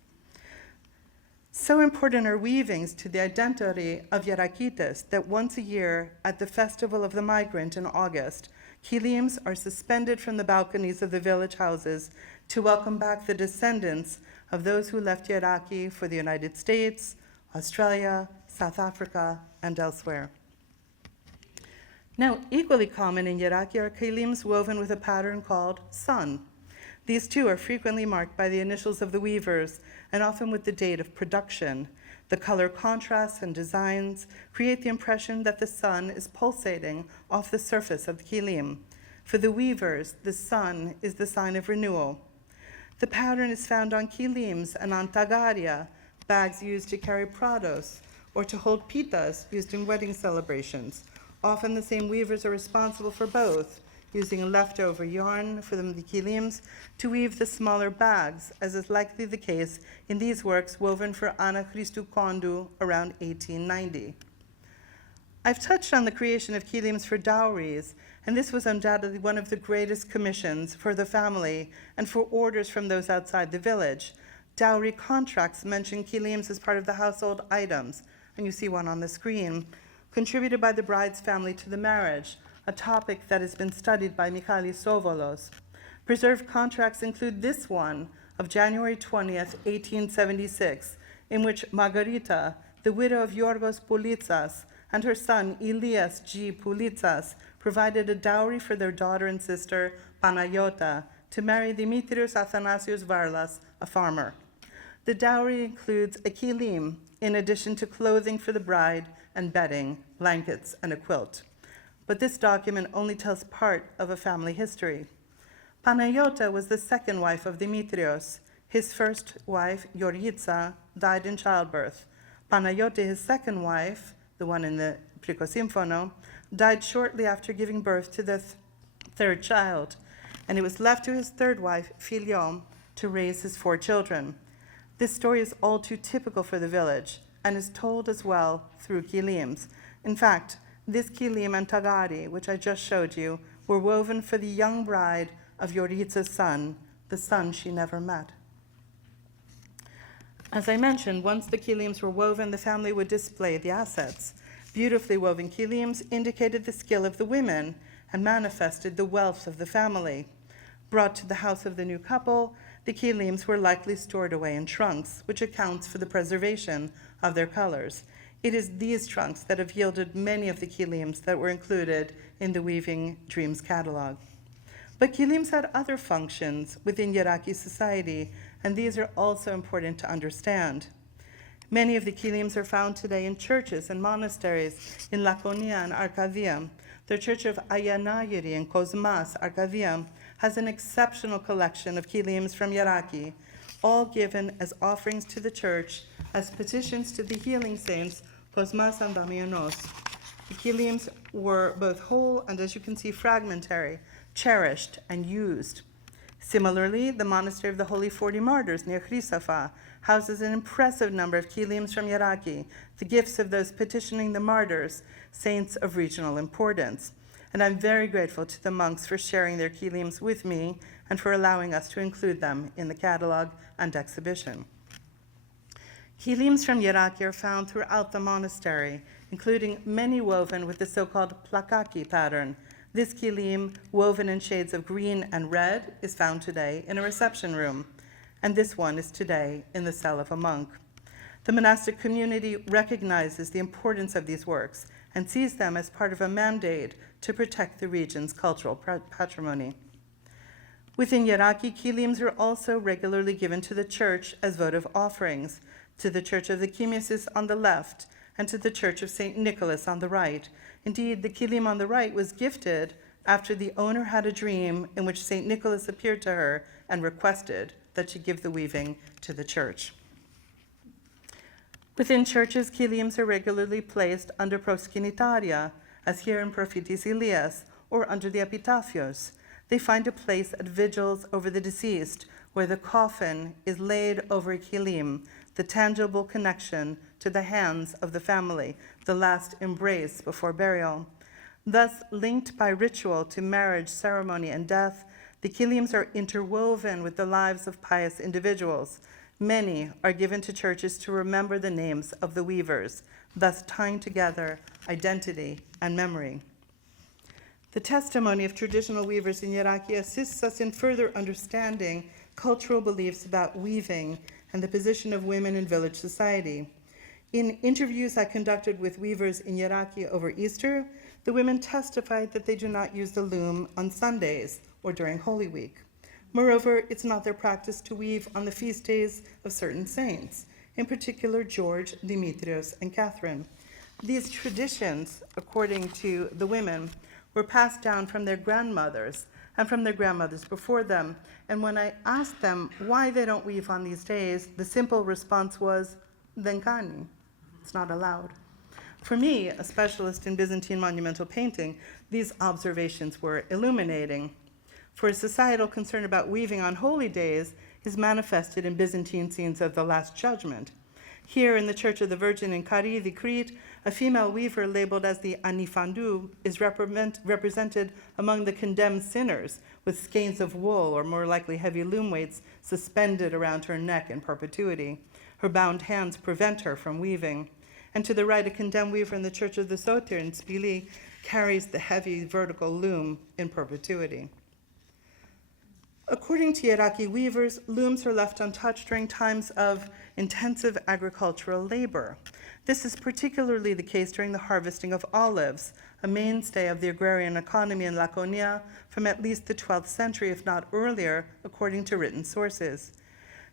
So important are weavings to the identity of Yerakites that once a year, at the Festival of the Migrant in August, kilims are suspended from the balconies of the village houses to welcome back the descendants of those who left Yeraki for the United States, Australia, South Africa, and elsewhere. Now, equally common in Yeraki are kilims woven with a pattern called sun. These too are frequently marked by the initials of the weavers and often with the date of production. The color contrasts and designs create the impression that the sun is pulsating off the surface of the kilim. For the weavers, the sun is the sign of renewal. The pattern is found on kilims and on tagaria, bags used to carry prados, or to hold pitas used in wedding celebrations. Often the same weavers are responsible for both, using leftover yarn for the kilims to weave the smaller bags, as is likely the case in these works woven for Ana Christou Condu around 1890. I've touched on the creation of kilims for dowries, and this was undoubtedly one of the greatest commissions for the family and for orders from those outside the village. Dowry contracts mention kilims as part of the household items, and you see one on the screen, contributed by the bride's family to the marriage, a topic that has been studied by Michalis Sovolos. Preserved contracts include this one of January 20th, 1876, in which Margarita, the widow of Yorgos Poulitsas, and her son Elias G. Poulitsas provided a dowry for their daughter and sister, Panayota, to marry Dimitrios Athanasios Varlas, a farmer. The dowry includes a kilim, in addition to clothing for the bride and bedding, blankets, and a quilt. But this document only tells part of a family history. Panayota was the second wife of Dimitrios. His first wife, Yoritsa, died in childbirth. Panayota, his second wife, the one in the Prikosymfono, died shortly after giving birth to the third child, and it was left to his third wife, Filiom, to raise his 4 children. This story is all too typical for the village and is told as well through kilims. In fact, this kilim and tagari, which I just showed you, were woven for the young bride of Yoritsa's son, the son she never met. As I mentioned, once the kilims were woven, the family would display the assets. Beautifully woven kilims indicated the skill of the women and manifested the wealth of the family. Brought to the house of the new couple, the kilims were likely stored away in trunks, which accounts for the preservation of their colors. It is these trunks that have yielded many of the kilims that were included in the Weaving Dreams catalog. But kilims had other functions within Yeraki society, and these are also important to understand. Many of the kilims are found today in churches and monasteries in Laconia and Arcadia. The church of Ayanagiri in Cosmas, Arcadia, has an exceptional collection of kilims from Yeraki, all given as offerings to the church as petitions to the healing saints Cosmas and Damianos. The kilims were both whole and, as you can see, fragmentary, cherished and used. Similarly, the Monastery of the Holy 40 Martyrs near Chrysafa houses an impressive number of kilims from Yeraki, the gifts of those petitioning the martyrs, saints of regional importance. And I'm very grateful to the monks for sharing their kilims with me and for allowing us to include them in the catalog and exhibition. Kilims from Yeraki are found throughout the monastery, including many woven with the so-called plakaki pattern. This kilim, woven in shades of green and red, is found today in a reception room, and this one is today in the cell of a monk. The monastic community recognizes the importance of these works and sees them as part of a mandate to protect the region's cultural patrimony. Within Yeraki, kilims are also regularly given to the church as votive offerings, to the Church of the Chimisis on the left, and to the Church of St. Nicholas on the right. Indeed, the kilim on the right was gifted after the owner had a dream in which St. Nicholas appeared to her and requested that she give the weaving to the church. Within churches, kilims are regularly placed under proskinitaria, as here in Prophetis Elias, or under the epitafios. They find a place at vigils over the deceased, where the coffin is laid over a kilim, the tangible connection to the hands of the family, the last embrace before burial. Thus, linked by ritual to marriage, ceremony, and death, the kilims are interwoven with the lives of pious individuals. Many are given to churches to remember the names of the weavers, thus tying together identity and memory. The testimony of traditional weavers in Yeraki assists us in further understanding cultural beliefs about weaving and the position of women in village society. In interviews I conducted with weavers in Yeraki over Easter, the women testified that they do not use the loom on Sundays or during Holy Week. Moreover, it's not their practice to weave on the feast days of certain saints, in particular George, Demetrios, and Catherine. These traditions, according to the women, were passed down from their grandmothers and from their grandmothers before them. And when I asked them why they don't weave on these days, the simple response was, "Denkani." It's not allowed. For me, a specialist in Byzantine monumental painting, these observations were illuminating. For a societal concern about weaving on holy days is manifested in Byzantine scenes of the Last Judgment. Here in the Church of the Virgin in Karidi, Crete, a female weaver labeled as the Anifandu is represented among the condemned sinners with skeins of wool, or more likely heavy loom weights, suspended around her neck in perpetuity. Her bound hands prevent her from weaving. And to the right, a condemned weaver in the Church of the Soter in Spili carries the heavy vertical loom in perpetuity. According to Yeraki weavers, looms are left untouched during times of intensive agricultural labor. This is particularly the case during the harvesting of olives, a mainstay of the agrarian economy in Laconia from at least the 12th century, if not earlier, according to written sources.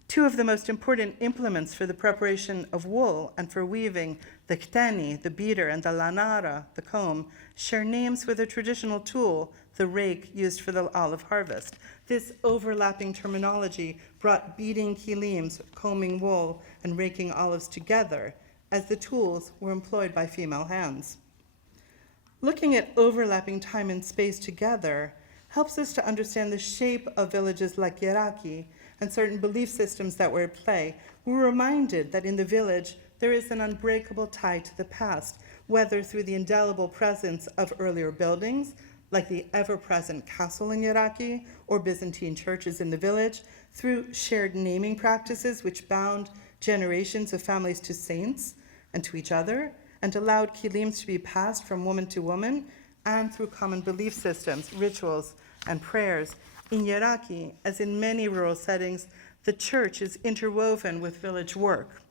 Two of the most important implements for the preparation of wool and for weaving, the kteni, the beater, and the lanara, the comb, share names with a traditional tool, the rake used for the olive harvest. This overlapping terminology brought beating kilims, combing wool, and raking olives together, as the tools were employed by female hands. Looking at overlapping time and space together helps us to understand the shape of villages like Yeraki and certain belief systems that were at play. We're reminded that in the village there is an unbreakable tie to the past, whether through the indelible presence of earlier buildings, like the ever-present castle in Yeraki, or Byzantine churches in the village, through shared naming practices which bound generations of families to saints and to each other, and allowed kilims to be passed from woman to woman, and through common belief systems, rituals, and prayers. In Yeraki, as in many rural settings, the church is interwoven with village work,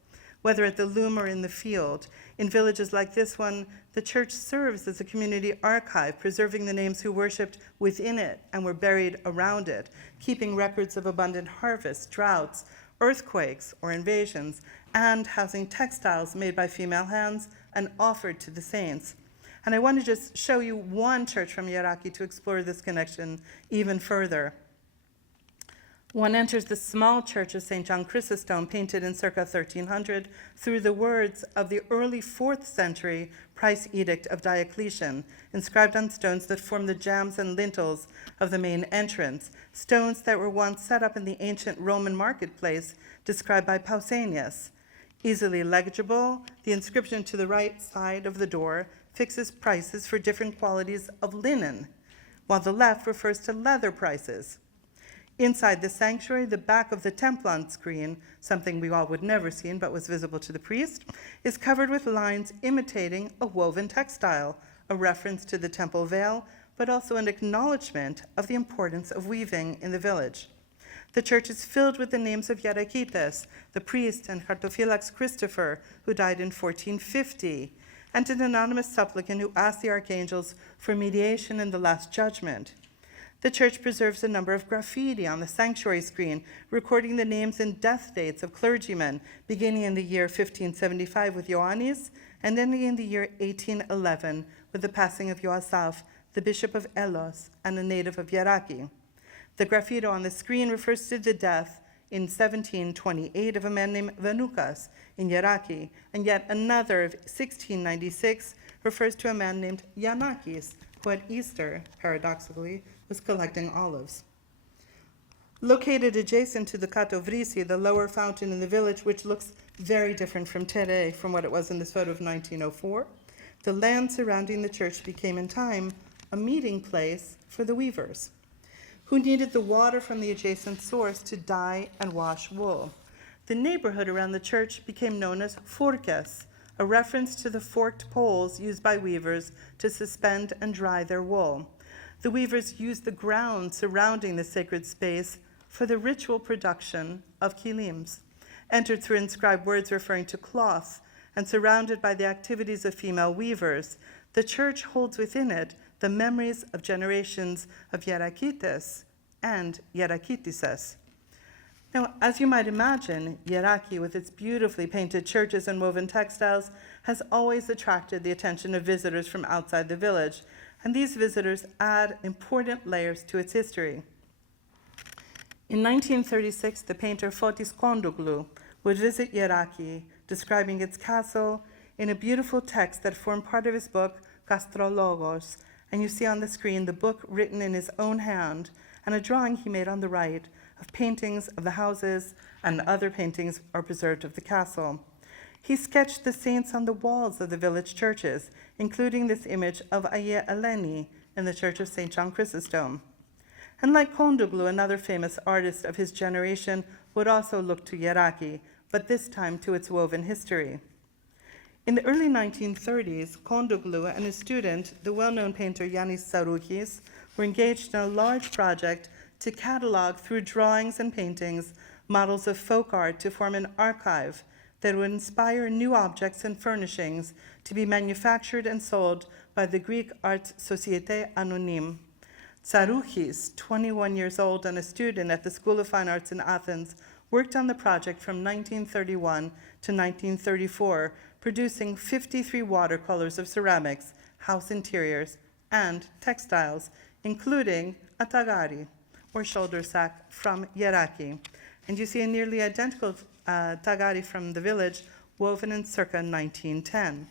whether at the loom or in the field. In villages like this one, the church serves as a community archive, preserving the names who worshipped within it and were buried around it, keeping records of abundant harvests, droughts, earthquakes, or invasions, and housing textiles made by female hands and offered to the saints. And I want to just show you one church from Yeraki to explore this connection even further. One enters the small church of St. John Chrysostom, painted in circa 1300, through the words of the early 4th century price edict of Diocletian, inscribed on stones that form the jambs and lintels of the main entrance, stones that were once set up in the ancient Roman marketplace described by Pausanias. Easily legible, the inscription to the right side of the door fixes prices for different qualities of linen, while the left refers to leather prices. Inside the sanctuary, the back of the templon screen, something we all would never seen but was visible to the priest, is covered with lines imitating a woven textile, a reference to the temple veil, but also an acknowledgement of the importance of weaving in the village. The church is filled with the names of Yerakites, the priest and Cartophylax Christopher, who died in 1450, and an anonymous supplicant who asked the archangels for mediation in the Last Judgment. The church preserves a number of graffiti on the sanctuary screen, recording the names and death dates of clergymen, beginning in the year 1575 with Ioannis, and ending in the year 1811 with the passing of Ioasaph, the bishop of Elos and a native of Yeraki. The graffiti on the screen refers to the death in 1728 of a man named Venoukas in Yeraki, and yet another of 1696 refers to a man named Yanakis, who at Easter, paradoxically, was collecting olives. Located adjacent to the Katovrisi, the lower fountain in the village, which looks very different from Tere, from what it was in this photo of 1904, the land surrounding the church became in time a meeting place for the weavers, who needed the water from the adjacent source to dye and wash wool. The neighborhood around the church became known as Forkes, a reference to the forked poles used by weavers to suspend and dry their wool. The weavers used the ground surrounding the sacred space for the ritual production of kilims, entered through inscribed words referring to cloth, and surrounded by the activities of female weavers. The church holds within it the memories of generations of Yerakites and Yerakitises. Now, as you might imagine, Yeraki, with its beautifully painted churches and woven textiles, has always attracted the attention of visitors from outside the village, and these visitors add important layers to its history. In 1936, the painter Fotis Kondoglou would visit Yeraki, describing its castle in a beautiful text that formed part of his book, Kastrologos, and you see on the screen the book written in his own hand and a drawing he made on the right of paintings of the houses, and other paintings are preserved of the castle. He sketched the saints on the walls of the village churches, including this image of Aie Eleni in the Church of St. John Chrysostom. And like Kondoglou, another famous artist of his generation would also look to Yeraki, but this time to its woven history. In the early 1930s, Kondoglou and his student, the well-known painter Yannis Tsaroukis, were engaged in a large project to catalog through drawings and paintings models of folk art to form an archive that would inspire new objects and furnishings to be manufactured and sold by the Greek Arts Société Anonyme. Tsaroukis, 21 years old and a student at the School of Fine Arts in Athens, worked on the project from 1931 to 1934, producing 53 watercolors of ceramics, house interiors, and textiles, including a tagari, or shoulder sack, from Yeraki. And you see a nearly identical tagari from the village, woven in circa 1910.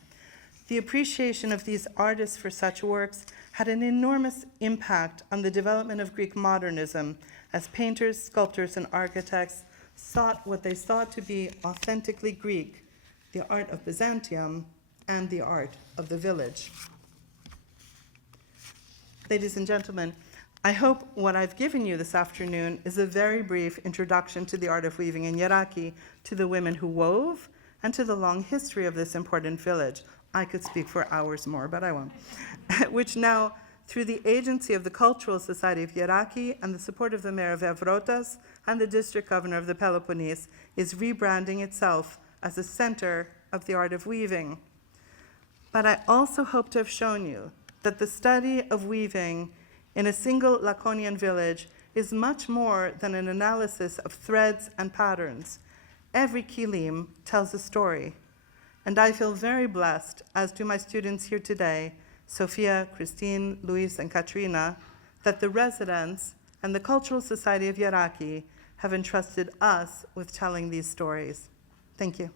The appreciation of these artists for such works had an enormous impact on the development of Greek modernism, as painters, sculptors, and architects sought what they thought to be authentically Greek, the art of Byzantium and the art of the village. Ladies and gentlemen, I hope what I've given you this afternoon is a very brief introduction to the art of weaving in Yeraki, to the women who wove, and to the long history of this important village. I could speak for hours more, but I won't. Which now, through the agency of the Cultural Society of Yeraki and the support of the mayor of Evrotas and the district governor of the Peloponnese, is rebranding itself as a center of the art of weaving. But I also hope to have shown you that the study of weaving in a single Laconian village is much more than an analysis of threads and patterns. Every kilim tells a story. And I feel very blessed, as do my students here today, Sophia, Christine, Luis, and Katrina, that the residents and the Cultural Society of Yeraki have entrusted us with telling these stories. Thank you.